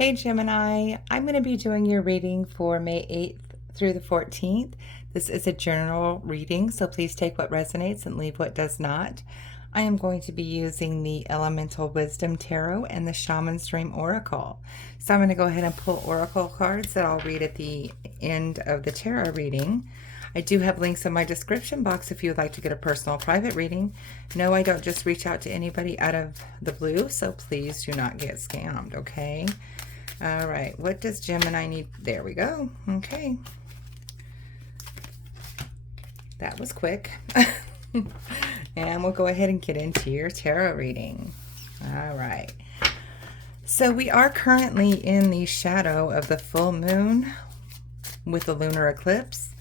Hey Gemini, I'm going to be doing your reading for May 8th through the 14th. This is a general reading, so please take what resonates and leave what does not. I am going to be using the Elemental Wisdom Tarot and the Shaman's Dream Oracle. So I'm going to go ahead and pull oracle cards that I'll read at the end of the tarot reading. I do have links in my description box if you would like to get a personal private reading. No, I don't just reach out to anybody out of the blue, so please do not get scammed, okay? All right, what does Gemini need? There we go. Okay. That was quick. And we'll go ahead and get into your tarot reading. All right. So we are currently in the shadow of the full moon with the lunar eclipse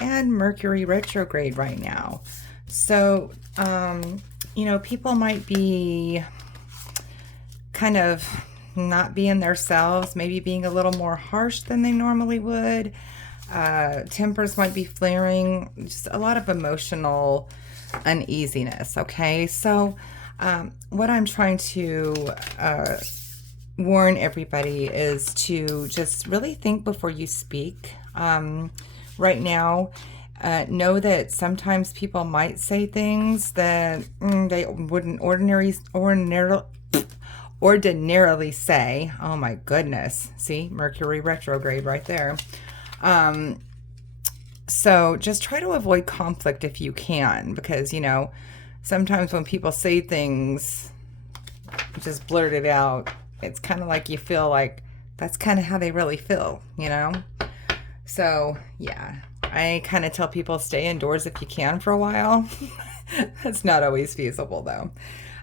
and Mercury retrograde right now. So, people might be kind of not being themselves, maybe being a little more harsh than they normally would. Tempers might be flaring, just a lot of emotional uneasiness, okay? So what I'm trying to warn everybody is to just really think before you speak. Right now, know that sometimes people might say things that they wouldn't ordinarily say. Oh my goodness. See, Mercury retrograde right there. So just try to avoid conflict if you can, because, sometimes when people say things, just blurt it out, it's kind of like you feel like that's kind of how they really feel, So, yeah, I kind of tell people stay indoors if you can for a while. That's not always feasible, though.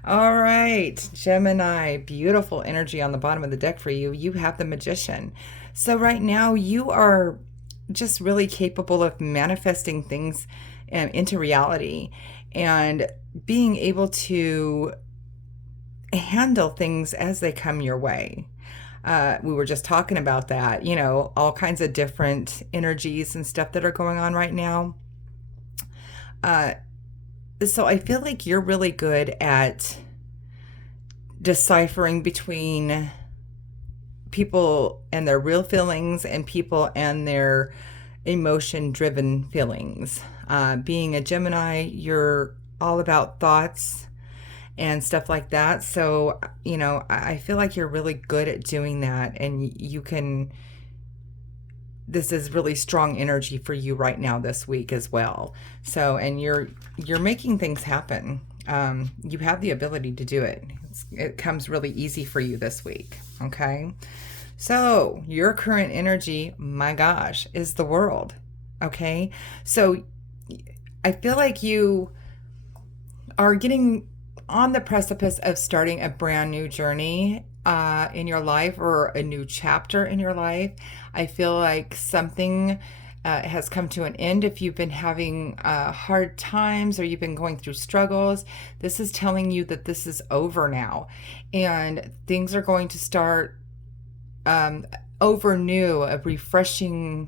All right, Gemini, beautiful energy on the bottom of the deck for you. You have the Magician. So right now you are just really capable of manifesting things into reality and being able to handle things as they come your way. We were just talking about that, all kinds of different energies and stuff that are going on right now. So I feel like you're really good at deciphering between people and their real feelings and people and their emotion-driven feelings. Being a Gemini, you're all about thoughts and stuff like that. So, I feel like you're really good at doing that, and this is really strong energy for you right now this week as well. So, and you're making things happen. You have the ability to do it. It comes really easy for you this week. Okay. So your current energy, my gosh, is the World. Okay. So I feel like you are getting on the precipice of starting a brand new journey in your life, or a new chapter in your life. I feel like something has come to an end. If you've been having hard times or you've been going through struggles, this is telling you that this is over now, and things are going to start over new, a refreshing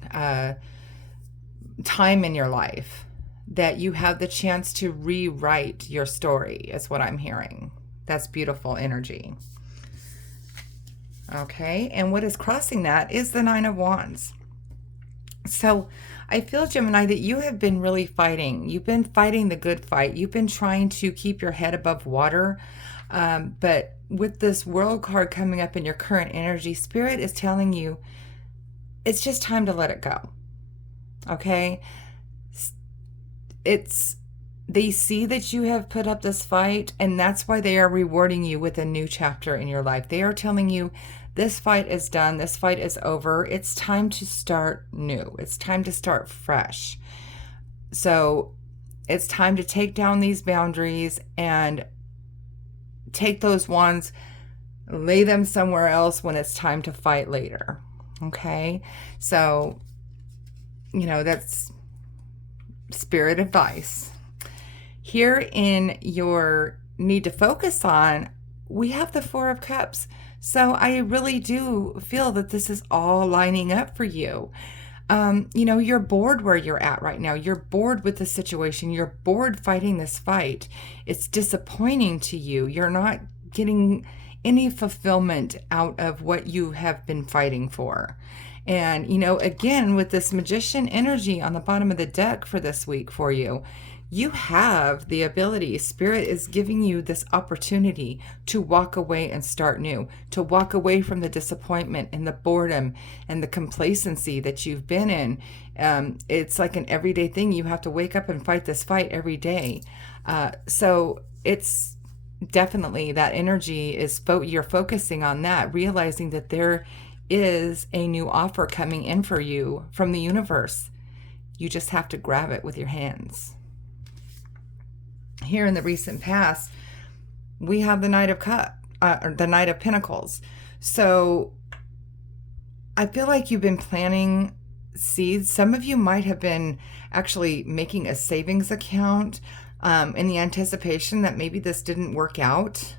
time in your life, that you have the chance to rewrite your story, is what I'm hearing. That's beautiful energy. Okay, and what is crossing that is the Nine of Wands. So I feel, Gemini, that you have been really fighting. You've been fighting the good fight. You've been trying to keep your head above water. But with this World card coming up in your current energy, Spirit is telling you it's just time to let it go. Okay? They see that you have put up this fight, and that's why they are rewarding you with a new chapter in your life. They are telling you this fight is done. This fight is over. It's time to start new. It's time to start fresh. So it's time to take down these boundaries and take those wands, lay them somewhere else when it's time to fight later. Okay? So, that's Spirit advice. Here in your need to focus on, we have the Four of Cups. So I really do feel that this is all lining up for you. You're bored where you're at right now. You're bored with the situation. You're bored fighting this fight. It's disappointing to you. You're not getting any fulfillment out of what you have been fighting for. And, again, with this Magician energy on the bottom of the deck for this week for you, you have the ability. Spirit is giving you this opportunity to walk away and start new, to walk away from the disappointment and the boredom and the complacency that you've been in. It's like an everyday thing. You have to wake up and fight this fight every day. So it's definitely that energy is you're focusing on that, realizing that there is a new offer coming in for you from the universe. You just have to grab it with your hands. Here in the recent past, we have the Knight of the Knight of Pentacles. So I feel like you've been planting seeds. Some of you might have been actually making a savings account in the anticipation that maybe this didn't work out.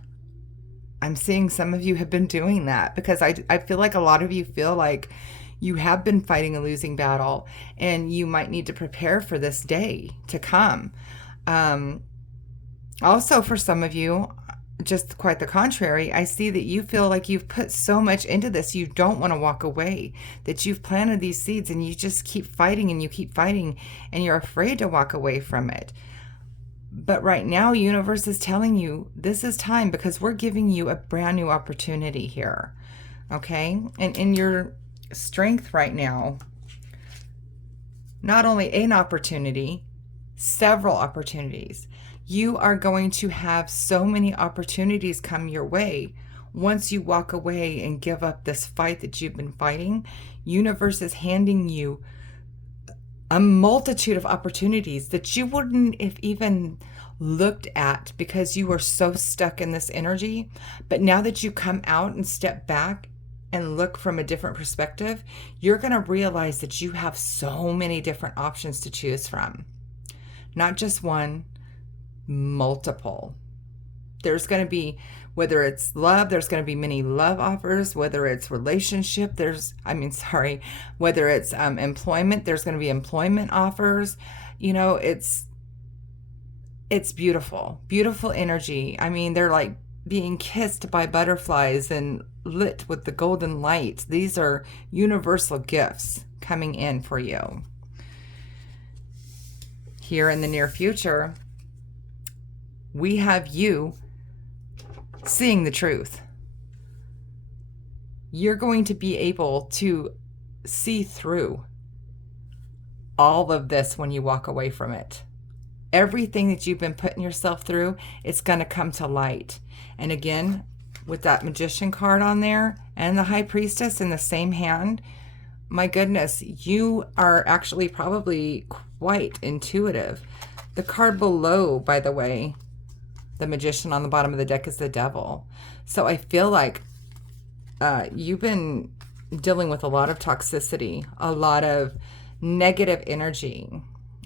I'm seeing some of you have been doing that because I feel like a lot of you feel like you have been fighting a losing battle and you might need to prepare for this day to come. Also, for some of you, just quite the contrary, I see that you feel like you've put so much into this, you don't want to walk away, that you've planted these seeds and you just keep fighting and you keep fighting and you're afraid to walk away from it. But right now, universe is telling you this is time because we're giving you a brand new opportunity here. Okay? And in your strength right now, not only an opportunity, several opportunities. You are going to have so many opportunities come your way. Once you walk away and give up this fight that you've been fighting, universe is handing you a multitude of opportunities that you wouldn't have even looked at because you were so stuck in this energy. But now that you come out and step back and look from a different perspective, you're going to realize that you have so many different options to choose from. Not just one, multiple. There's going to be, whether it's love, there's going to be many love offers, whether it's relationship, whether it's employment, there's going to be employment offers. It's beautiful, beautiful energy. I mean, they're like being kissed by butterflies and lit with the golden light. These are universal gifts coming in for you. Here in the near future, we have you seeing the truth. You're going to be able to see through all of this when you walk away from it. Everything that you've been putting yourself through, it's going to come to light. And again, with that Magician card on there and the High Priestess in the same hand, my goodness, you are actually probably quite intuitive. The card below, by the way, the Magician on the bottom of the deck, is the Devil. So I feel like you've been dealing with a lot of toxicity, a lot of negative energy.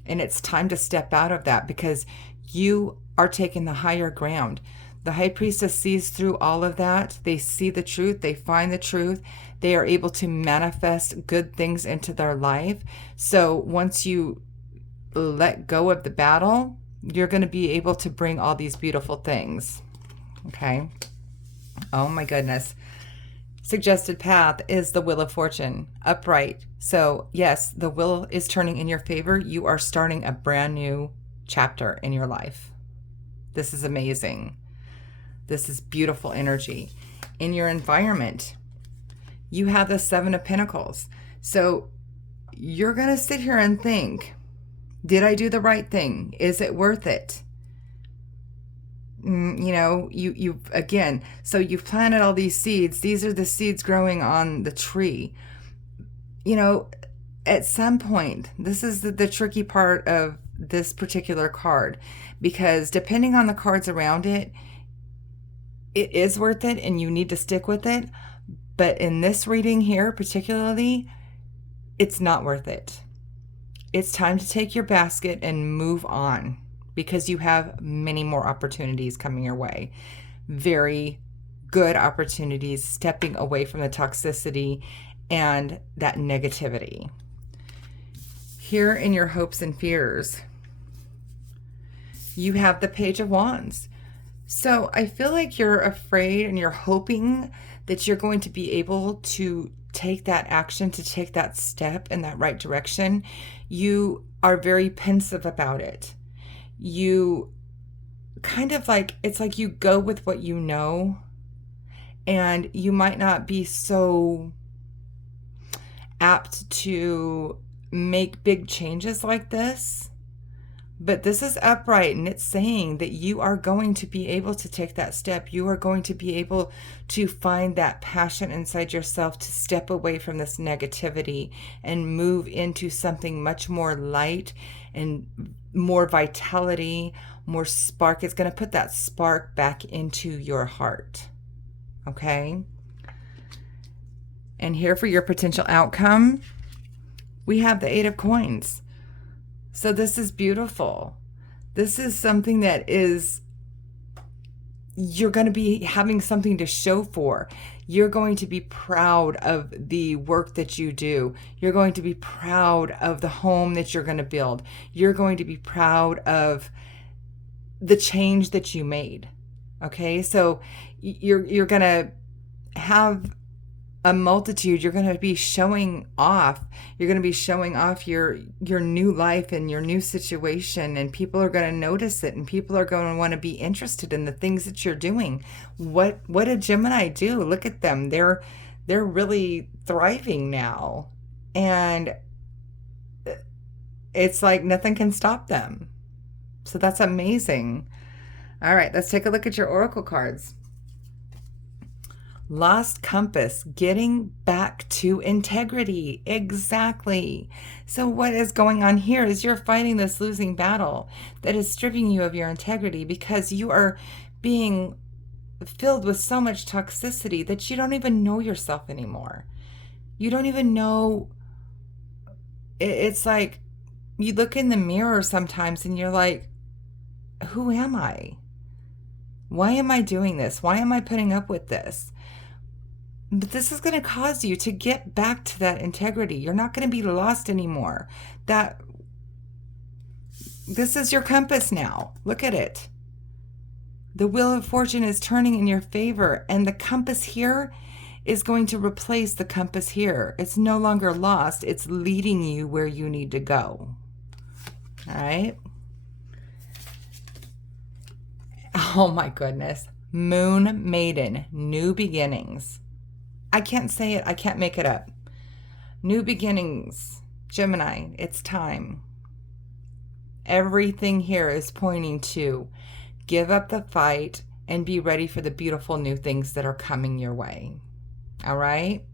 And it's time to step out of that because you are taking the higher ground. The High Priestess sees through all of that. They see the truth. They find the truth. They are able to manifest good things into their life. So once you let go of the battle, you're going to be able to bring all these beautiful things. Okay. Oh my goodness. Suggested path is the Wheel of Fortune, upright. So yes, the wheel is turning in your favor. You are starting a brand new chapter in your life. This is amazing. This is beautiful energy. In your environment, you have the Seven of Pentacles. So you're going to sit here and think, did I do the right thing? Is it worth it? You've again, so you've planted all these seeds. These are the seeds growing on the tree. At some point, this is the tricky part of this particular card, because depending on the cards around it, it is worth it and you need to stick with it. But in this reading here, particularly, it's not worth it. It's time to take your basket and move on because you have many more opportunities coming your way. Very good opportunities, stepping away from the toxicity and that negativity. Here in your hopes and fears, you have the Page of Wands. So I feel like you're afraid and you're hoping that you're going to be able to take that action, to take that step in that right direction. You are very pensive about it. You kind of like, it's like you go with what you know, and you might not be so apt to make big changes like this. But this is upright, and it's saying that you are going to be able to take that step. You are going to be able to find that passion inside yourself to step away from this negativity and move into something much more light and more vitality, more spark. It's going to put that spark back into your heart. Okay? And here for your potential outcome, we have the Eight of Coins. So this is beautiful. This is something that is, you're going to be having something to show for. You're going to be proud of the work that you do. You're going to be proud of the home that you're going to build. You're going to be proud of the change that you made. Okay? So you're going to have a multitude. You're going to be showing off. You're going to be showing off your new life and your new situation, and people are going to notice it, and people are going to want to be interested in the things that you're doing. What did Gemini do? Look at them. They're really thriving now, and it's like nothing can stop them. So that's amazing. All right, let's take a look at your oracle cards. Lost compass, getting back to integrity. Exactly. So what is going on here is you're fighting this losing battle that is stripping you of your integrity because you are being filled with so much toxicity that you don't even know yourself anymore. You don't even know. It's like you look in the mirror sometimes and you're like, who am I? Why am I doing this? Why am I putting up with this? But this is going to cause you to get back to that integrity. You're not going to be lost anymore. This is your compass now. Look at it. The wheel of fortune is turning in your favor, and the compass here is going to replace the compass here. It's no longer lost. It's leading you where you need to go. All right. Oh my goodness. Moon Maiden, new beginnings. I can't say it. I can't make it up. New beginnings. Gemini, it's time. Everything here is pointing to give up the fight and be ready for the beautiful new things that are coming your way. All right?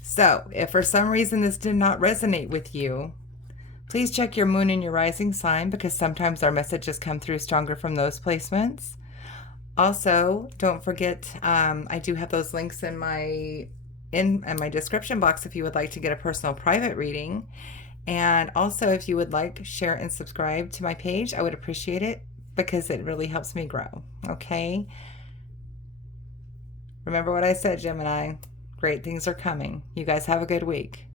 So, if for some reason this did not resonate with you, please check your moon and your rising sign, because sometimes our messages come through stronger from those placements. Also, don't forget, I do have those links in my description box if you would like to get a personal private reading. And also, if you would like, share and subscribe to my page, I would appreciate it because it really helps me grow. Okay? Remember what I said, Gemini. Great things are coming. You guys have a good week.